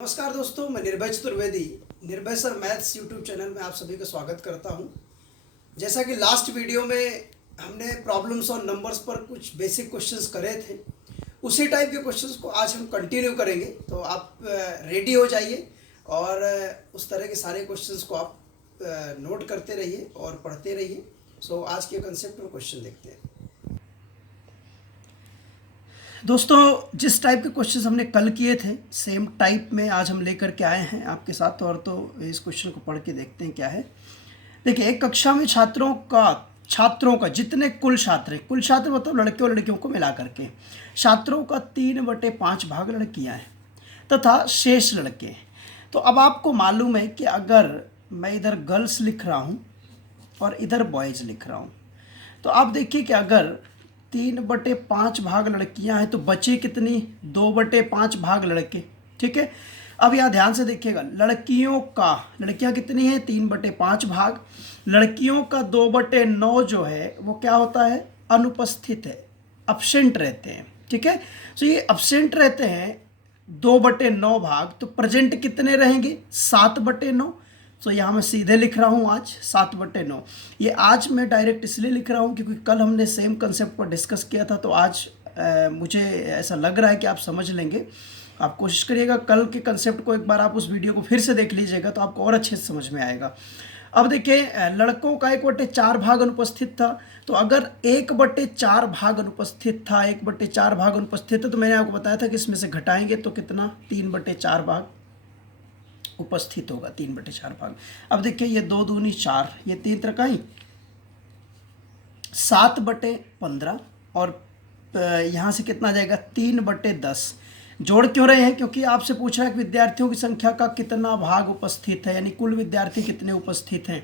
नमस्कार दोस्तों, मैं निर्भय चतुर्वेदी निर्भय सर मैथ्स यूट्यूब चैनल में आप सभी का स्वागत करता हूं। जैसा कि लास्ट वीडियो में हमने प्रॉब्लम्स और नंबर्स पर कुछ बेसिक क्वेश्चंस करे थे, उसी टाइप के क्वेश्चंस को आज हम कंटिन्यू करेंगे। तो आप रेडी हो जाइए और उस तरह के सारे क्वेश्चंस को आप नोट करते रहिए और पढ़ते रहिए। सो आज के कंसेप्ट और क्वेश्चन देखते हैं। दोस्तों, जिस टाइप के क्वेश्चंस हमने कल किए थे, सेम टाइप में आज हम लेकर के आए हैं आपके साथ। और तो इस क्वेश्चन को पढ़ के देखते हैं क्या है। देखिए, एक कक्षा में छात्रों का जितने कुल छात्र मतलब लड़के और लड़कियों को मिला करके छात्रों का 3/5 भाग लड़कियां हैं तथा शेष लड़के। तो अब आपको मालूम है कि अगर मैं इधर गर्ल्स लिख रहा हूँ और इधर बॉयज़ लिख रहा हूँ, तो आप देखिए कि अगर 3/5 भाग लड़कियां हैं तो बचे कितनी? 2/5 भाग लड़के। ठीक है, अब यहाँ ध्यान से देखिएगा, लड़कियां कितनी हैं? 3/5 भाग। लड़कियों का 2/9 जो है वो क्या होता है? अनुपस्थित है, अब्सेंट रहते हैं। ठीक है, तो ये अब्सेंट रहते हैं 2/9 भाग, तो प्रेजेंट कितने रहेंगे? 7/9। तो यहाँ मैं सीधे लिख रहा हूँ आज 7/9। ये आज मैं डायरेक्ट इसलिए लिख रहा हूँ क्योंकि कल हमने सेम कंसेप्ट पर डिस्कस किया था, तो आज मुझे ऐसा लग रहा है कि आप समझ लेंगे। आप कोशिश करिएगा कल के कंसेप्ट को एक बार आप उस वीडियो को फिर से देख लीजिएगा तो आपको और अच्छे से समझ में आएगा। अब देखिए, लड़कों का 1/4 भाग अनुपस्थित था, तो अगर 1/4 भाग अनुपस्थित था, 1/4 भाग अनुपस्थित था, तो मैंने आपको बताया था कि इसमें से घटाएंगे तो कितना? 3/4 भाग उपस्थित होगा, 3/4 भाग। अब देखिए, ये 2 दूनी 4, ये 3 त्रिकाई 7/15, और यहाँ से कितना जाएगा? 3/10। जोड़ क्यों रहे हैं? क्योंकि आपसे पूछ रहा है कि विद्यार्थियों की संख्या का कितना भाग उपस्थित है, यानी कुल विद्यार्थी कितने उपस्थित हैं।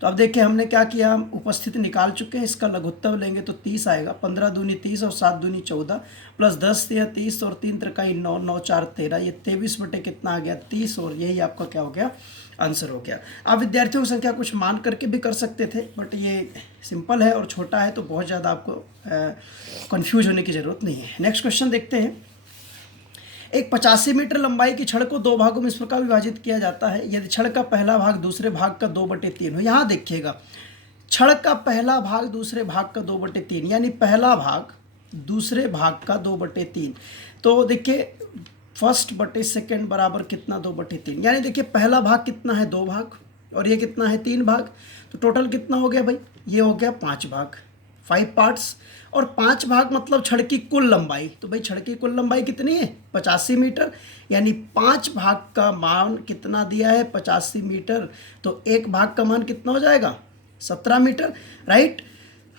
तो अब देखिए, हमने क्या किया, हम उपस्थित निकाल चुके हैं। इसका लघुत्तम लेंगे तो 30 आएगा। 15 दूनी 30 और 7 दूनी 14 प्लस 10 या 30 और 3 त्रिकाई 9, 9 4 13, ये 23 बटे कितना आ गया? 30। और यही आपका क्या हो गया? आंसर हो गया। आप विद्यार्थियों की संख्या कुछ मान करके भी कर सकते थे, बट ये सिंपल है और छोटा है तो बहुत ज़्यादा आपको कंफ्यूज होने की ज़रूरत नहीं है। नेक्स्ट क्वेश्चन देखते हैं। एक 85 मीटर लंबाई की छड़ को 2 भागों में इस प्रकार विभाजित किया जाता है, यदि छड़ का पहला भाग दूसरे भाग का 2/3 हो। यहाँ देखिएगा, छड़ का पहला भाग दूसरे भाग का 2/3, यानी पहला भाग दूसरे भाग का 2/3। तो देखिए, फर्स्ट बटे सेकेंड बराबर कितना? 2/3। यानी देखिए, पहला भाग कितना है? 2 भाग, और ये कितना है? 3 भाग। तो टोटल कितना हो गया भाई? ये हो गया 5 भाग, 5 पार्ट्स। और 5 भाग मतलब छड़ की कुल लंबाई। तो भाई छड़ की कुल लंबाई कितनी है? 85 मीटर, यानी 5 भाग का मान कितना दिया है? 85 मीटर। तो एक भाग का मान कितना हो जाएगा? 17 मीटर, राइट।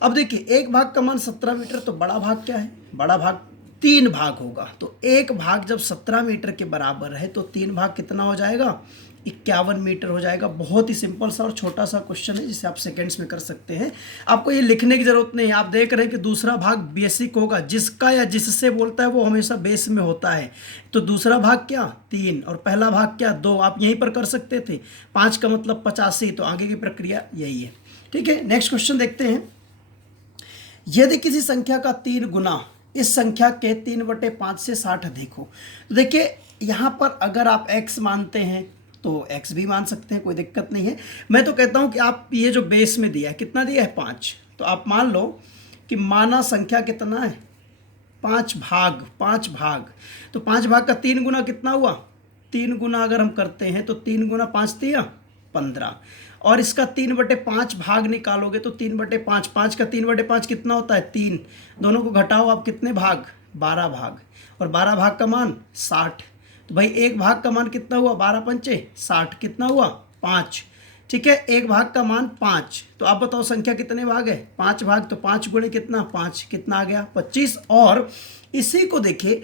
अब देखिए, एक भाग का मान 17 मीटर, तो बड़ा भाग क्या है? बड़ा भाग 3 भाग होगा। तो एक भाग जब 17 मीटर के बराबर है तो 3 भाग कितना हो जाएगा? 51 मीटर हो जाएगा। बहुत ही सिंपल सा और छोटा सा क्वेश्चन है जिसे आप सेकंड्स में कर सकते हैं। आपको ये लिखने की जरूरत नहीं है। आप देख रहे हैं कि दूसरा भाग बेसिक होगा, जिसका या जिससे बोलता है वो हमेशा बेस में होता है। तो दूसरा भाग क्या? 3, और पहला भाग क्या? 2। आप यहीं पर कर सकते थे। 5 का मतलब 85, तो आगे की प्रक्रिया यही है। ठीक है, नेक्स्ट क्वेश्चन देखते हैं। यदि किसी संख्या का 3 गुना इस संख्या के 3/5 से 60 अधिक हो, तो देखिए यहाँ पर अगर आप x मानते हैं तो x भी मान सकते हैं, कोई दिक्कत नहीं है। मैं तो कहता हूँ कि आप ये जो बेस में दिया है, कितना दिया है? 5। तो आप मान लो कि माना संख्या कितना है? 5 भाग, 5 भाग। तो 5 भाग का 3 गुना कितना हुआ? 3 गुना अगर हम करते हैं तो 3 गुना 5 दिया 15, और इसका 3/5 भाग निकालोगे तो 3/5, 5 का 3/5 कितना होता है? 3। दोनों को घटाओ आप, कितने भाग? 12 भाग, और 12 भाग का मान 60। तो भाई एक भाग का मान कितना हुआ? 12 पंचे 60, कितना हुआ? 5। ठीक है, एक भाग का मान 5। तो आप बताओ संख्या कितने भाग है? 5 भाग। तो 5 गुणे कितना? 5, कितना आ गया? 25। और इसी को देखिए,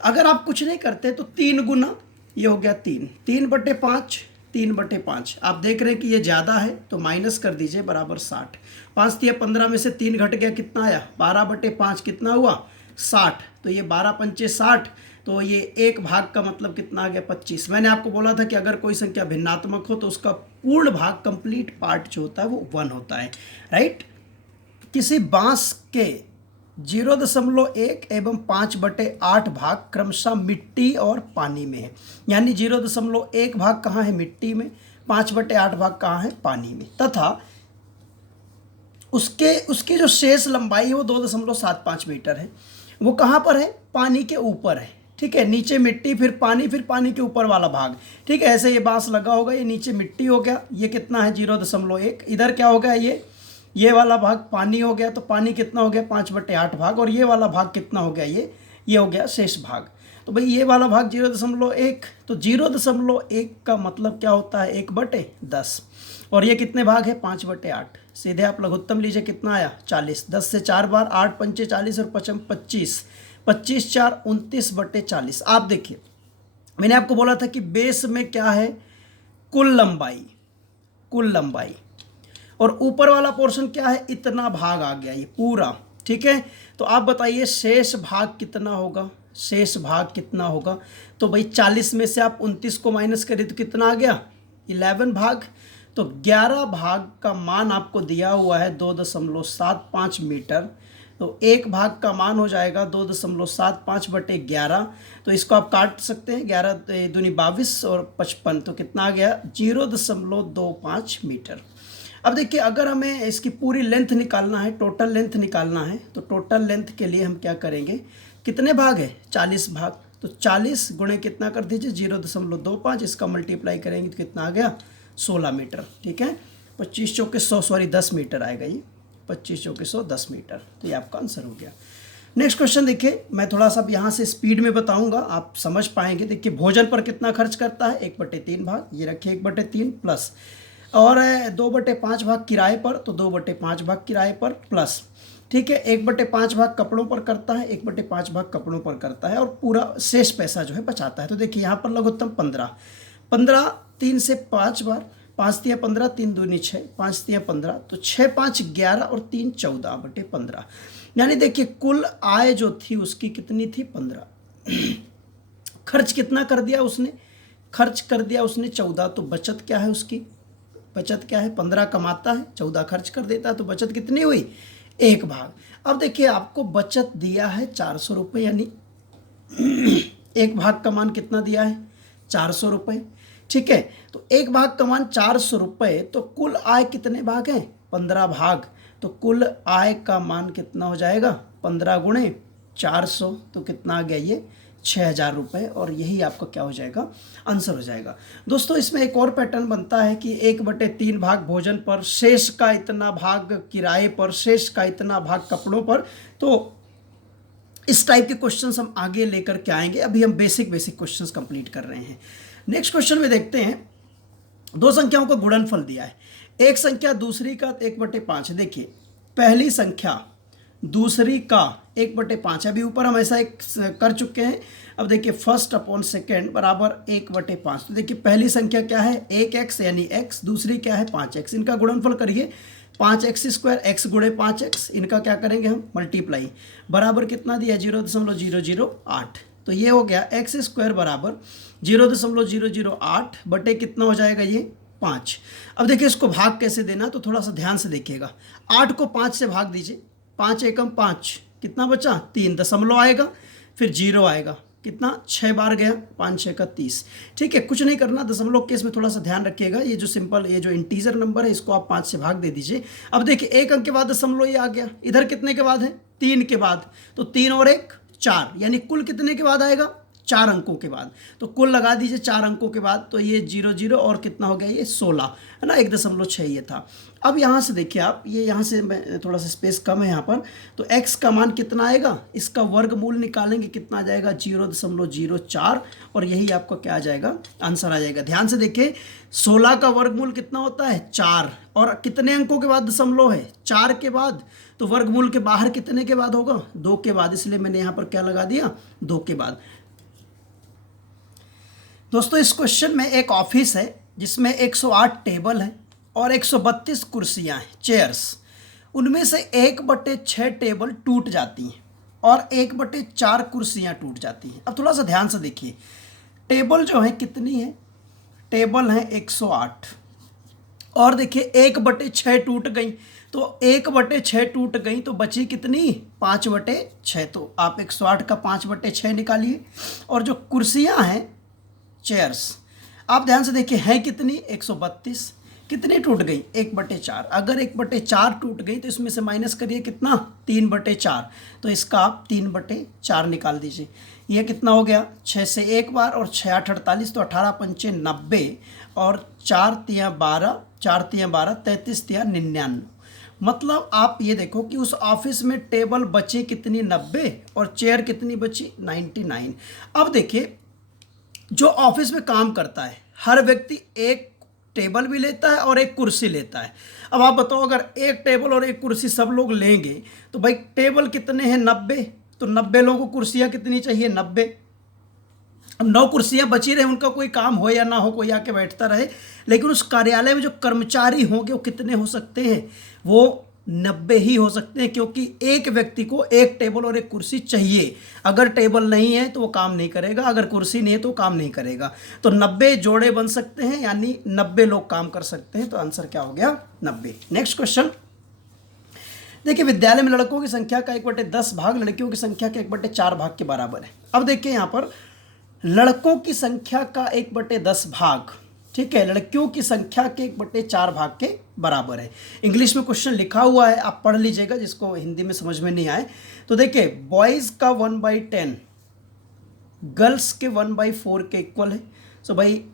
अगर आप कुछ नहीं करते तो 3 गुना, ये हो गया 3, 3/5, 3/5। आप देख रहे हैं कि ये ज़्यादा है तो माइनस कर दीजिए, बराबर 60। 5 दिया 15 में से 3 घट गया, कितना आया? 12/5, कितना हुआ? 60। तो ये 12 पंचे 60, तो ये एक भाग का मतलब कितना आ गया? 25। मैंने आपको बोला था कि अगर कोई संख्या भिन्नात्मक हो तो उसका पूर्ण भाग, कंप्लीट पार्ट जो होता है वो 1 होता है, राइट। किसी बांस के 0.1 एवं 5/8 भाग क्रमशः मिट्टी और पानी में है। यानी 0.1 भाग कहाँ है? मिट्टी में। 5/8 भाग कहाँ है? पानी में। तथा उसकी जो शेष लंबाई है वो 2.75 मीटर है। वो कहाँ पर है? पानी के ऊपर है। ठीक है, नीचे मिट्टी, फिर पानी के ऊपर वाला भाग। ठीक है, ऐसे ये बांस लगा होगा, ये नीचे मिट्टी हो गया, ये कितना है? 0.1। इधर क्या हो गया? ये वाला भाग पानी हो गया, तो पानी कितना हो गया? 5/8 भाग। और ये वाला भाग कितना हो गया? ये हो गया शेष भाग। तो भाई ये वाला भाग 0.1, तो 0.1 का मतलब क्या होता है? 1/10। और ये कितने भाग है? 5/8। सीधे आप लघुत्तम लीजिए, कितना आया? 40। 10 से 4 बार, 8 पंचे 40 और 5 25, 25 4 29/40। आप देखिए, मैंने आपको बोला था कि बेस में क्या है? कुल लंबाई। और ऊपर वाला पोर्शन क्या है? इतना भाग आ गया ये पूरा। ठीक है, तो आप बताइए शेष भाग कितना होगा? शेष भाग कितना होगा? तो भाई 40 में से आप 29 को माइनस करें तो कितना आ गया? 11 भाग। तो 11 भाग का मान आपको दिया हुआ है 2.75 मीटर। तो एक भाग का मान हो जाएगा 2.75/11। तो इसको आप काट सकते हैं, 11 दूनी 22 और 55, तो कितना आ गया? 0.25 मीटर। अब देखिए, अगर हमें इसकी पूरी लेंथ निकालना है, टोटल लेंथ निकालना है, तो टोटल लेंथ के लिए हम क्या करेंगे? कितने भाग है? 40 भाग। तो 40 गुणे कितना कर दीजिए? 0.25। इसका मल्टीप्लाई करेंगे तो कितना आ गया? 16 मीटर। ठीक है, 25 चौके 100, सॉरी 10 मीटर आएगा ये। 25 चौके 100, 10 मीटर। तो ये आपका आंसर हो गया। नेक्स्ट क्वेश्चन देखिए, मैं थोड़ा सा यहाँ से स्पीड में बताऊंगा, आप समझ पाएंगे। देखिए, भोजन पर कितना खर्च करता है? 1/3 भाग। ये रखिए 1/3 प्लस, और 2/5 भाग किराए पर, तो 2/5 भाग किराए पर प्लस। ठीक है, 1/5 भाग कपड़ों पर करता है, 1/5 भाग कपड़ों पर करता है, और पूरा शेष पैसा जो है बचाता है। तो देखिए यहाँ पर लघुत्तम 15 3 से 5 बार, 5 तिया 15, 3 दूनी 6, 5 तिया 15, तो 6 5 11 और 3 14/15। यानी देखिए कुल आय जो थी उसकी कितनी थी? 15। खर्च कितना कर दिया उसने? खर्च कर दिया उसने 14। तो बचत क्या है उसकी? बचत क्या है? 15 कमाता है, 14 खर्च कर देता है, तो बचत कितनी हुई? 1 भाग। अब देखिए, आपको बचत दिया है 400 रुपये, यानी 1 भाग का मान कितना दिया है? 400 रुपये। ठीक है, तो 1 भाग का मान 400 रुपये, तो कुल आय कितने भाग हैं? 15 भाग। तो कुल आय का मान कितना हो जाएगा? 15 गुणे 400, तो कितना आ गया? ये 6,000 रुपये। और यही आपका क्या हो जाएगा? आंसर हो जाएगा। दोस्तों, इसमें एक और पैटर्न बनता है कि 1/3 भाग भोजन पर, शेष का इतना भाग किराए पर, शेष का इतना भाग कपड़ों पर। तो इस टाइप के क्वेश्चंस हम आगे लेकर के आएंगे। अभी हम बेसिक क्वेश्चंस कंप्लीट कर रहे हैं। नेक्स्ट क्वेश्चन में देखते हैं, दो संख्याओं का गुणनफल दिया है। एक संख्या दूसरी का 1/5 है। देखिए, पहली संख्या दूसरी का 1/5 है। अभी ऊपर हम ऐसा एक कर चुके हैं। अब देखिए, फर्स्ट अपॉन सेकेंड बराबर 1/5। तो देखिए, पहली संख्या क्या है? 1x यानी x, दूसरी क्या है? 5x। इनका गुणनफल करिए, 5x², x गुणे 5x, इनका क्या करेंगे हम? मल्टीप्लाई। बराबर कितना दिया? 0.008। तो ये हो गया x² बराबर 0.008 बटे कितना हो जाएगा? ये 5। अब देखिए, इसको भाग कैसे देना, तो थोड़ा सा ध्यान से देखिएगा। 8 को 5 से भाग दीजिए, 5 एकम 5, कितना बचा? 3 दशमलव आएगा, फिर 0 आएगा, कितना? 6 बार गया, 5 6 का 30। ठीक है, कुछ नहीं करना, दशमलव केस में थोड़ा सा ध्यान रखिएगा। ये जो सिंपल, ये जो इंटीजर नंबर है, इसको आप 5 से भाग दे दीजिए। अब देखिए, 1 अंक के बाद दशमलव ये आ गया, इधर कितने के बाद है? 3 के बाद। तो 3 और 1 4, यानी कुल कितने के बाद आएगा? 4 अंकों के बाद। तो कुल लगा दीजिए 4 अंकों के बाद, तो ये 0 0 और कितना हो गया? ये 16 है ना, 1.6 ये था। अब यहाँ से देखिए आप, ये यहाँ से मैं थोड़ा सा स्पेस कम है यहाँ पर, तो x का मान कितना आएगा? इसका वर्गमूल निकालेंगे, कितना आ जाएगा? 0.04। और यही आपका क्या आ जाएगा? आंसर आ जाएगा। ध्यान से देखिए, 16 का वर्गमूल कितना होता है? 4। और कितने अंकों के बाद दशमलव है? 4 के बाद। तो वर्गमूल के बाहर कितने के बाद होगा? 2 के बाद, इसलिए मैंने यहाँ पर क्या लगा दिया? 2 के बाद। दोस्तों, इस क्वेश्चन में एक ऑफिस है जिसमें 108 टेबल है और 132 कुर्सियां हैं, चेयर्स। उनमें से 1/6 टेबल टूट जाती हैं और 1/4 कुर्सियां टूट जाती हैं। अब थोड़ा सा ध्यान से देखिए, टेबल जो है कितनी है? टेबल है 108, और देखिए 1/6 टूट गई, तो 1/6 टूट गई तो बची कितनी, 5/6। तो आप 108 का 5/6 निकालिए। और जो कुर्सियां हैं, चेयर्स, आप ध्यान से देखिए हैं कितनी, 132। कितनी टूट गई, 1/4। अगर 1/4 टूट गई तो इसमें से माइनस करिए कितना, 3/4। तो इसका आप 3/4 निकाल दीजिए। ये कितना हो गया, 6 से एक बार और 6 8 48, तो 18 पंचे 90 और 4 तिया 12, 4 तिया 12, 33 तिया 99। मतलब आप ये देखो कि उस ऑफिस में टेबल बची कितनी, 90, और चेयर कितनी बची, 99। अब देखिए, जो ऑफिस में काम करता है हर व्यक्ति एक टेबल भी लेता है और एक कुर्सी लेता है। अब आप बताओ, अगर एक टेबल और एक कुर्सी सब लोग लेंगे तो भाई टेबल कितने हैं, 90। तो 90 लोगों को कुर्सियां कितनी चाहिए, 90। अब 9 कुर्सियां बची रहे, उनका कोई काम हो या ना हो, कोई आके बैठता रहे, लेकिन उस कार्यालय में जो कर्मचारी होंगे वो कितने हो सकते हैं, वो 90 ही हो सकते हैं, क्योंकि एक व्यक्ति को एक टेबल और एक कुर्सी चाहिए। अगर टेबल नहीं है तो वो काम नहीं करेगा, अगर कुर्सी नहीं है तो काम नहीं करेगा। तो 90 जोड़े बन सकते हैं, यानी 90 लोग काम कर सकते हैं। तो आंसर क्या हो गया, 90। नेक्स्ट क्वेश्चन देखिए, विद्यालय में लड़कों की संख्या का 1/10 भाग लड़कियों की संख्या के 1/4 भाग के बराबर है। अब देखिए यहाँ पर लड़कों की संख्या का 1/10 भाग, ठीक है, लड़कियों की संख्या के 1/4 भाग के बराबर है। इंग्लिश में क्वेश्चन लिखा हुआ है, आप पढ़ लीजिएगा जिसको हिंदी में समझ में नहीं आए। तो देखिए, बॉयज़ का 1/10 गर्ल्स के 1/4 के इक्वल है। सो भाई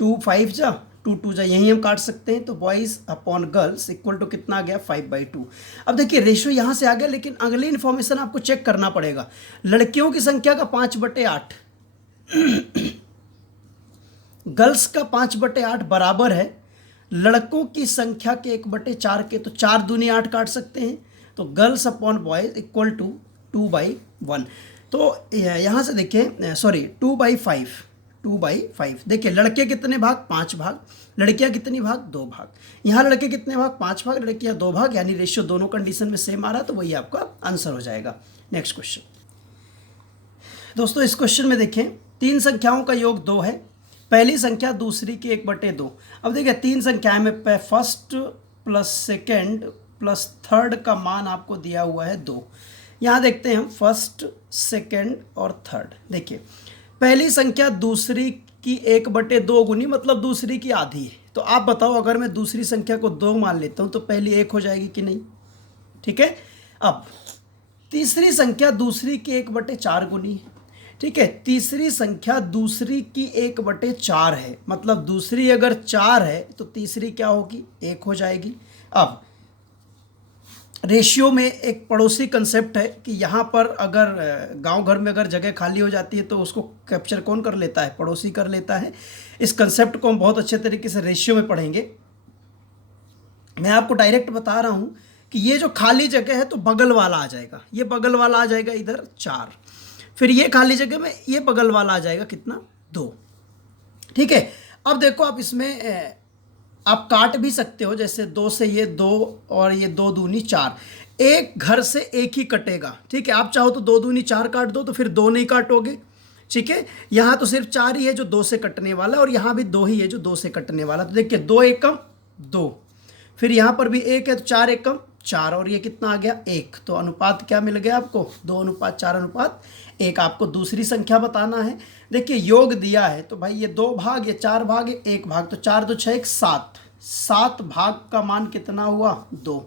2 5 जा 2 2 जा, यहीं हम काट सकते हैं। तो boys upon girls equal to कितना आ गया, 5/2। अब देखिए रेशियो यहाँ से आ गया, लेकिन अगली इन्फॉर्मेशन आपको चेक करना पड़ेगा। लड़कियों की संख्या का 5/8 गर्ल्स का 5/8 बराबर है लड़कों की संख्या के 1/4 के। तो 4 दूनी 8 काट सकते हैं। तो girls upon boys equal to 2/1। तो यहाँ से देखिए, सॉरी 2/5, 2/5। देखिए लड़के कितने भाग, 5 भाग, लड़कियाँ कितनी भाग, 2 भाग। यहाँ लड़के कितने भाग, 5 भाग, लड़कियाँ 2 भाग, यानी रेशियो दोनों कंडीशन में सेम आ रहा, तो वही आपका आंसर हो जाएगा। नेक्स्ट क्वेश्चन दोस्तों, इस क्वेश्चन में देखें, 3 संख्याओं का योग 2 है। पहली संख्या दूसरी की 1/2। अब देखिए 3 संख्याएं में first plus second plus third का मान आपको दिया हुआ है 2। यहाँ देखते हैं हम फर्स्ट, सेकेंड और थर्ड। देखिए पहली संख्या दूसरी की 1/2 गुनी, मतलब दूसरी की आधी है। तो आप बताओ, अगर मैं दूसरी संख्या को 2 मान लेता हूँ तो पहली 1 हो जाएगी कि नहीं, ठीक है। अब तीसरी संख्या दूसरी की 1/4 गुनी है, ठीक है। तीसरी संख्या दूसरी की 1/4 है, मतलब दूसरी अगर 4 है तो तीसरी क्या होगी, 1 हो जाएगी। अब रेशियो में एक पड़ोसी कंसेप्ट है कि यहाँ पर अगर गांव घर में अगर जगह खाली हो जाती है तो उसको कैप्चर कौन कर लेता है, पड़ोसी कर लेता है। इस कंसेप्ट को हम बहुत अच्छे तरीके से रेशियो में पढ़ेंगे। मैं आपको डायरेक्ट बता रहा हूँ कि ये जो खाली जगह है तो बगल वाला आ जाएगा, ये बगल वाला आ जाएगा इधर 4, फिर ये खाली जगह में ये बगल वाला आ जाएगा कितना, 2, ठीक है। अब देखो आप इसमें आप काट भी सकते हो, जैसे 2 से ये 2 और ये 2 दूनी 4, एक घर से एक ही कटेगा, ठीक है। आप चाहो तो 2 दूनी 4 काट दो, तो फिर 2 नहीं काटोगे, ठीक है। यहाँ तो सिर्फ 4 ही है जो 2 से कटने वाला, और यहाँ भी 2 ही है जो 2 से कटने वाला। तो देखिए 2 एकम 2, फिर यहाँ पर भी 1 है तो 4 एकम 4, और ये कितना आ गया, 1। तो अनुपात क्या मिल गया आपको, 2:4:1। आपको दूसरी संख्या बताना है। देखिए योग दिया है तो भाई ये 2 भाग, ये 4 भाग, ये 1 भाग, तो 4 2 6 1 7, 7 भाग का मान कितना हुआ, 2।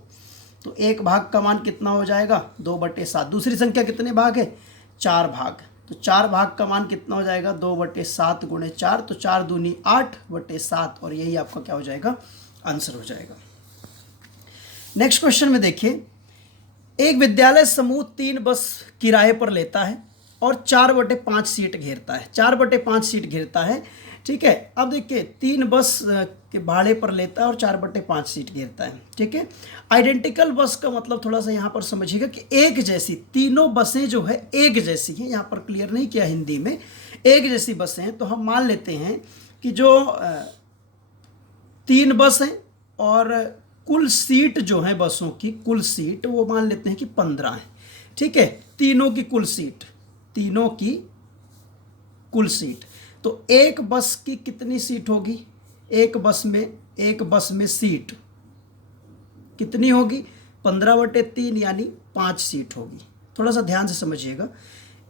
तो 1 भाग का मान कितना हो जाएगा, 2/7। दूसरी संख्या कितने भाग है, 4 भाग, तो 4 भाग का मान कितना हो जाएगा, 2/7 गुणे 4, तो 4 दूनी 8/7, और यही आपका क्या हो जाएगा, आंसर हो जाएगा। नेक्स्ट क्वेश्चन में देखिए, एक विद्यालय समूह 3 बस किराए पर लेता है और 4/5 सीट घेरता है, 4/5 सीट घेरता है, ठीक है। अब देखिए 3 बस के भाड़े पर लेता है और 4/5 सीट घेरता है, ठीक है। आइडेंटिकल बस का मतलब थोड़ा सा यहाँ पर समझिएगा कि एक जैसी, तीनों बसें जो है एक जैसी हैं, यहाँ पर क्लियर नहीं किया हिंदी में, एक जैसी बसें हैं। तो हम मान लेते हैं कि जो 3 बस हैं और कुल सीट जो है बसों की, कुल सीट वो मान लेते हैं कि 15 है, ठीक है। तीनों की कुल सीट, तीनों की कुल सीट, तो एक बस की कितनी सीट होगी, एक बस में सीट कितनी होगी? 15/3 यानी 5 सीट होगी। थोड़ा सा ध्यान से समझिएगा,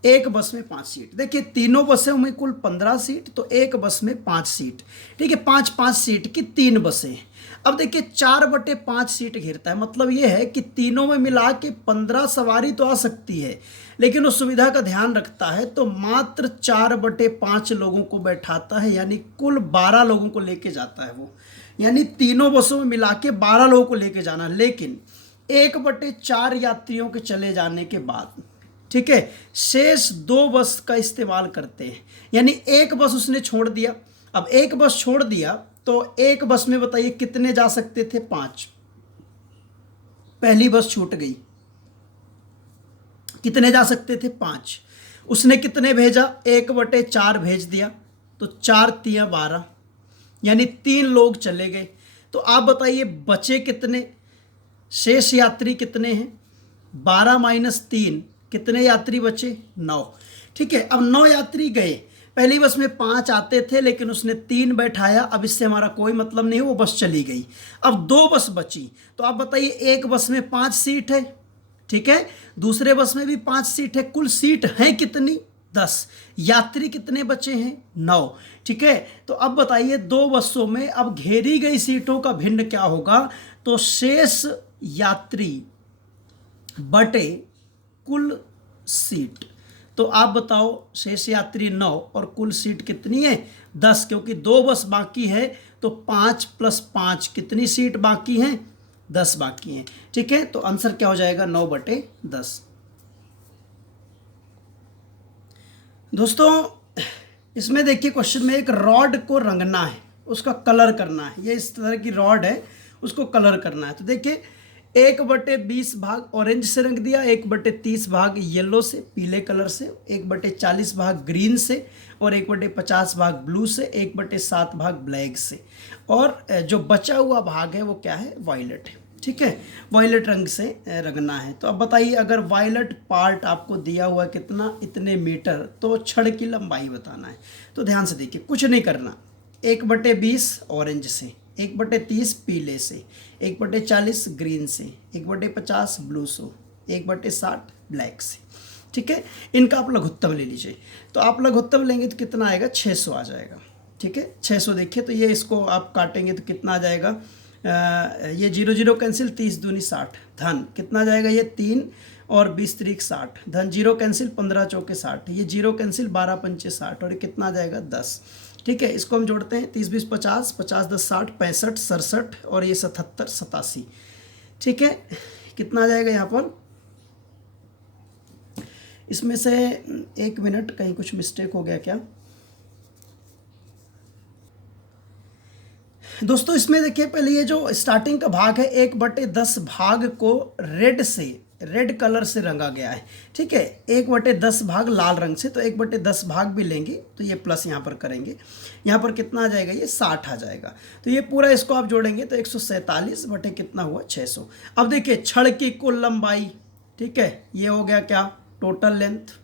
एक बस में 5 सीट। देखिए तीनों बसों में कुल 15 सीट, तो एक बस में 5 सीट। ठीक है, 5-5 सीट की 3 बसें। अब देखिए 4/5 सीट घेरता है, मतलब ये है कि तीनों में मिला के 15 सवारी तो आ सकती है, लेकिन उस सुविधा का ध्यान रखता है तो मात्र 4/5 लोगों को बैठाता है, यानी कुल 12 लोगों को लेके जाता है वो, यानी तीनों बसों में मिला के 12 लोगों को लेके जाना। लेकिन 1/4 यात्रियों के चले जाने के बाद, ठीक है, शेष 2 बस का इस्तेमाल करते हैं, यानी एक बस उसने छोड़ दिया। अब एक बस छोड़ दिया तो एक बस में बताइए कितने जा सकते थे? 5। पहली बस छूट गई, कितने जा सकते थे? 5। उसने कितने भेजा? 1/4 भेज दिया, तो 4×3 12, यानी 3 लोग चले गए। तो आप बताइए बचे कितने? शेष यात्री कितने हैं? 12 - 3, कितने यात्री बचे? 9। ठीक है, अब 9 यात्री गए। पहली बस में 5 आते थे, लेकिन उसने 3 बैठाया। अब इससे हमारा कोई मतलब नहीं, वो बस चली गई। अब 2 बस बची, तो आप बताइए एक बस में 5 सीट है, ठीक है, दूसरे बस में भी 5 सीट है, कुल सीट हैं कितनी? 10। यात्री कितने बचे हैं? 9। ठीक है, तो अब बताइए 2 बसों में अब घेरी गई सीटों का भिन्न क्या होगा? तो शेष यात्री बटे कुल सीट। तो आप बताओ, शेष यात्री 9 और कुल सीट कितनी है? 10, क्योंकि 2 बस बाकी है, तो 5 + 5 कितनी सीट बाकी हैं? 10 बाकी हैं। ठीक है, तो आंसर क्या हो जाएगा? 9/10। दोस्तों इसमें देखिए क्वेश्चन में एक रॉड को रंगना है, उसका कलर करना है। ये इस तरह की रॉड है, उसको कलर करना है। तो देखिए 1/20 भाग ऑरेंज से रंग दिया, 1/30 भाग येलो से, पीले कलर से, 1/40 भाग ग्रीन से, और 1/50 भाग ब्लू से, 1/7 भाग ब्लैक से, और जो बचा हुआ भाग है वो क्या है? वायलेट है। ठीक है, वायलेट रंग से रंगना है। तो अब बताइए अगर वायलेट पार्ट आपको दिया हुआ कितना? इतने मीटर, तो छड़ की लंबाई बताना है। तो ध्यान से देखिए, कुछ नहीं करना। 1/20 ऑरेंज से, 1/30 पीले से, 1/40 ग्रीन से, 1/50 ब्लू से, 1/60 ब्लैक से। ठीक है, इनका आप लघुत्तम ले लीजिए। तो आप लघुत्तम लेंगे तो कितना आएगा? 600 आ जाएगा। ठीक है, 600 देखिए, तो ये इसको आप काटेंगे तो कितना आ जाएगा? ये 0 0 कैंसिल, 30 दूनी 60, धन कितना जाएगा? ये 3 और 20 त्रिक 60, धन 0 कैंसिल, 15 चौके 60, ये 0 कैंसिल, 12 पंचे 60, और ये कितना आ जाएगा? 10। ठीक है, इसको हम जोड़ते हैं, 30 20 50, 50 10 60, 65 67, और ये 77 87। ठीक है, कितना आ जाएगा यहाँ पर? इसमें से 1 मिनट, कहीं कुछ मिस्टेक हो गया क्या दोस्तों? इसमें देखिए पहले ये जो स्टार्टिंग का भाग है 1/10 भाग को रेड कलर से रंगा गया है। ठीक है, 1/10 भाग लाल रंग से, तो 1/10 भाग भी लेंगे तो ये प्लस यहाँ पर करेंगे, यहाँ पर कितना आ जाएगा? ये 60 आ जाएगा। तो ये पूरा इसको आप जोड़ेंगे तो 147 बटे कितना हुआ? 600। अब देखिए छड़ की कुल लंबाई, ठीक है, ये हो गया क्या? Total length.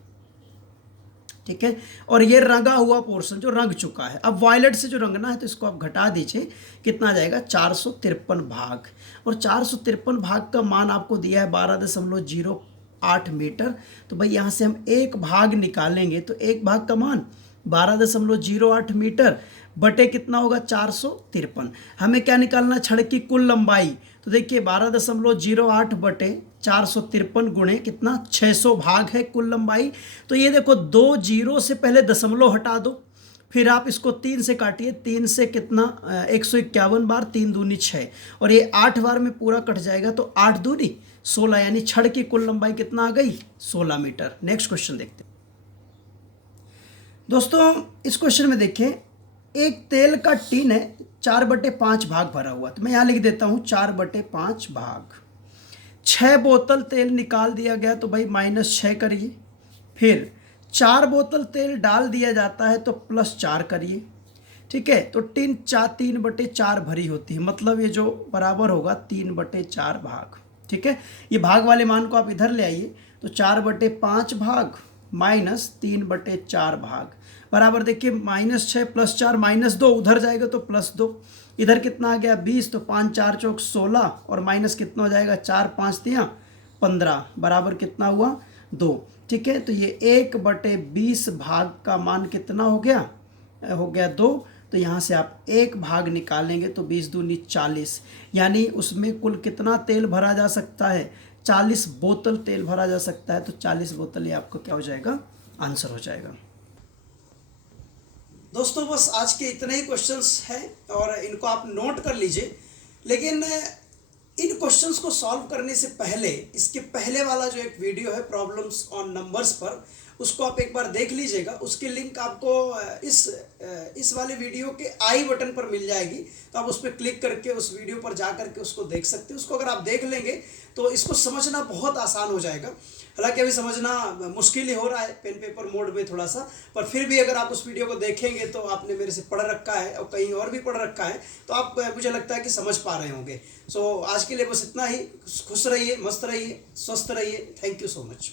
ठीक है, और ये रंगा हुआ पोर्शन जो रंग चुका है, अब वायलेट से जो रंगना है तो इसको आप घटा दीजिए, कितना आ जाएगा? 453 भाग। और 453 भाग का मान आपको दिया है 12.08 मीटर। तो भाई यहाँ से हम एक भाग निकालेंगे, तो एक भाग का मान 12.08 मीटर बटे कितना होगा? 453। हमें क्या निकालना? छड़ की कुल लंबाई। तो देखिए 12.08 बटे 453 गुणे कितना? 600 भाग है कुल लंबाई। तो ये देखो 2 जीरो से पहले दशमलव हटा दो, फिर आप इसको 3 से काटिए, 3 से कितना? 151 बार, 3 दूनी 6, और ये 8 बार में पूरा कट जाएगा, तो 8 दूनी 16, यानी छड़ की कुल लंबाई कितना आ गई? 16 मीटर। नेक्स्ट क्वेश्चन देखते हैं दोस्तों। इस क्वेश्चन में देखें, एक तेल का टीन है, 4/5 भाग भरा हुआ, तो मैं यहाँ लिख देता हूँ 4/5 भाग। 6 बोतल तेल निकाल दिया गया, तो भाई -6 करिए। फिर 4 बोतल तेल डाल दिया जाता है, तो +4 करिए। ठीक है, तो टीन 3/4 भरी होती है, मतलब ये जो बराबर होगा 3/4 भाग। ठीक है, ये भाग वाले मान को आप इधर ले आइए, तो 4/5 भाग -3/4 भाग बराबर देखिए -6 +4 -2 उधर जाएगा तो +2, इधर कितना आ गया 20, तो 5 4 चौक 16 और माइनस कितना हो जाएगा 4 5 तियाँ 15 बराबर कितना हुआ 2। ठीक है, तो ये 1/20 भाग का मान कितना हो गया 2। तो यहाँ से आप एक भाग निकालेंगे तो 20 दूनी 40, यानी उसमें कुल कितना तेल भरा जा सकता है 40 बोतल तेल भरा जा सकता है। तो 40 बोतल ये आपका क्या हो जाएगा आंसर हो जाएगा। दोस्तों बस आज के इतने ही क्वेश्चंस हैं और इनको आप नोट कर लीजिए, लेकिन इन क्वेश्चंस को सॉल्व करने से पहले इसके पहले वाला जो एक वीडियो है प्रॉब्लम्स ऑन नंबर्स पर, उसको आप एक बार देख लीजिएगा। उसकी लिंक आपको इस वाले वीडियो के आई बटन पर मिल जाएगी, तो आप उस पर क्लिक करके उस वीडियो पर जा करके उसको देख सकते हैं। उसको अगर आप देख लेंगे तो इसको समझना बहुत आसान हो जाएगा। हालांकि अभी समझना मुश्किल ही हो रहा है पेन पेपर मोड में थोड़ा सा, पर फिर भी अगर आप उस वीडियो को देखेंगे तो आपने मेरे से पढ़ रखा है और कहीं और भी पढ़ रखा है, तो आप मुझे लगता है कि समझ पा रहे होंगे। सो आज के लिए बस इतना ही। खुश रहिए, मस्त रहिए, स्वस्थ रहिए। Thank you so much.